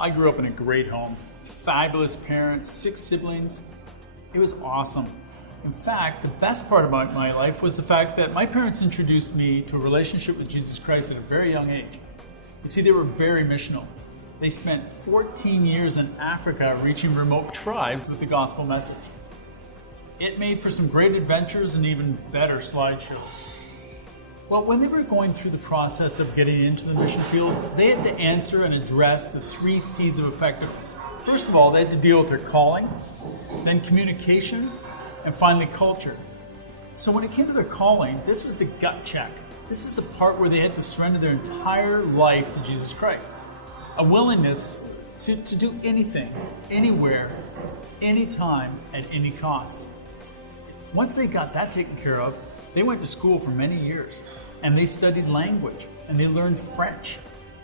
I grew up in a great home, fabulous parents, 6 siblings. It was awesome. In fact, the best part about my life was the fact that my parents introduced me to a relationship with Jesus Christ at a very young age. You see, they were very missional. They spent 14 years in Africa reaching remote tribes with the gospel message. It made for some great adventures and even better slideshows. Well, when they were going through the process of getting into the mission field, they had to answer and address the 3 C's of effectiveness. First of all, they had to deal with their calling, then communication, and finally culture. So when it came to their calling, this was the gut check. This is the part where they had to surrender their entire life to Jesus Christ. A willingness to do anything, anywhere, anytime, at any cost. Once they got that taken care of, they went to school for many years, and they studied language, and they learned French,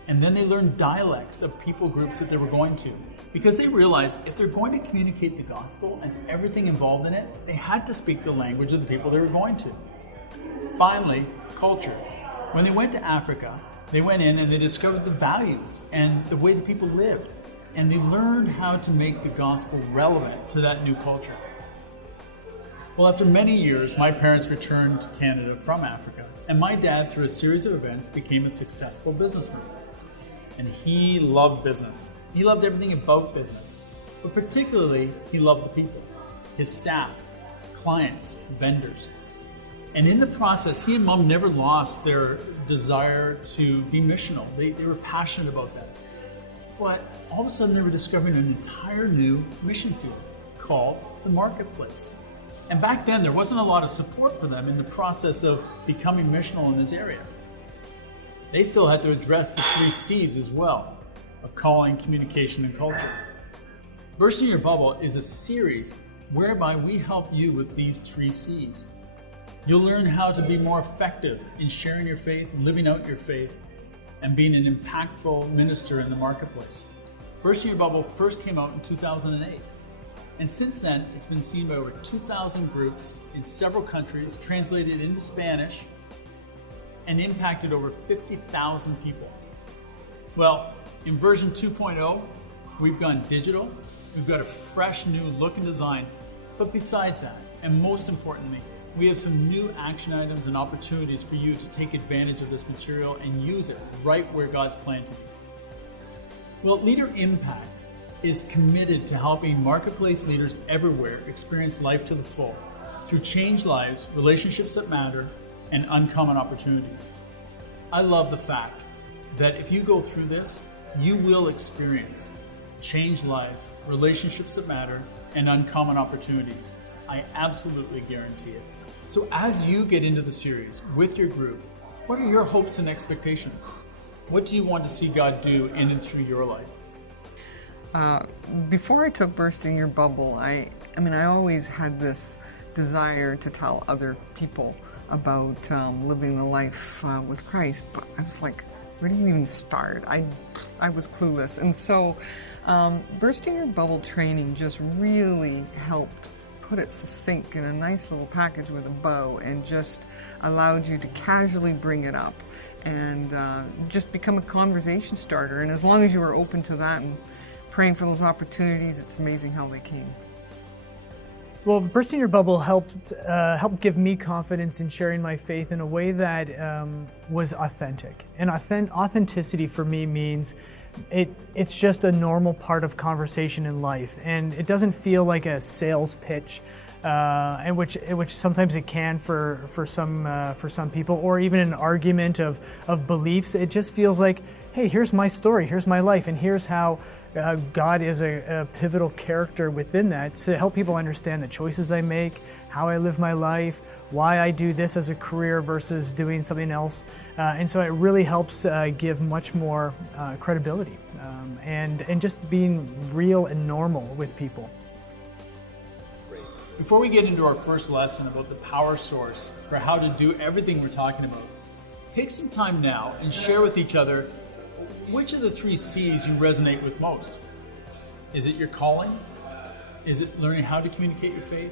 and then they learned dialects of people groups that they were going to, because they realized if they're going to communicate the gospel and everything involved in it, they had to speak the language of the people they were going to. Finally, culture. When they went to Africa, they went in and they discovered the values and the way the people lived, and they learned how to make the gospel relevant to that new culture. Well, after many years, my parents returned to Canada from Africa, and my dad, through a series of events, became a successful businessman. And he loved business. He loved everything about business, but particularly, he loved the people, his staff, clients, vendors. And in the process, he and Mom never lost their desire to be missional. They were passionate about that. But all of a sudden, they were discovering an entire new mission field called the marketplace. And back then, there wasn't a lot of support for them in the process of becoming missional in this area. They still had to address the 3 C's as well, of calling, communication, and culture. Bursting Your Bubble is a series whereby we help you with these 3 C's. You'll learn how to be more effective in sharing your faith, living out your faith, and being an impactful minister in the marketplace. Bursting Your Bubble first came out in 2008. And since then, it's been seen by over 2,000 groups in several countries, translated into Spanish, and impacted over 50,000 people. Well, in version 2.0, we've gone digital, we've got a fresh new look and design, but besides that, and most importantly, we have some new action items and opportunities for you to take advantage of this material and use it right where God's planted you. Well, Leader Impact is committed to helping marketplace leaders everywhere experience life to the full through changed lives, relationships that matter, and uncommon opportunities. I love the fact that if you go through this, you will experience changed lives, relationships that matter, and uncommon opportunities. I absolutely guarantee it. So as you get into the series with your group, what are your hopes and expectations? What do you want to see God do in and through your life? Before I took Bursting Your Bubble, I always had this desire to tell other people about living the life with Christ, but I was like, where do you even start? I was clueless. And so Bursting Your Bubble training just really helped put it succinct in a nice little package with a bow and just allowed you to casually bring it up and just become a conversation starter. And as long as you were open to that and praying for those opportunities, it's amazing how they came. Well, Bursting Your Bubble helped give me confidence in sharing my faith in a way that was authentic. And authenticity for me means it's just a normal part of conversation in life, and it doesn't feel like a sales pitch, and which sometimes it can for some people, or even an argument of beliefs. It just feels like, hey, here's my story, here's my life, and here's how God is a pivotal character within that to help people understand the choices I make, how I live my life, why I do this as a career versus doing something else. And so it really helps give much more credibility and just being real and normal with people. Before we get into our first lesson about the power source for how to do everything we're talking about, take some time now and share with each other which of the 3 C's you resonate with most. Is it your calling? Is it learning how to communicate your faith?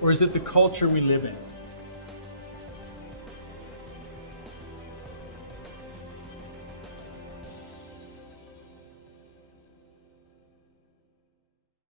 Or is it the culture we live in?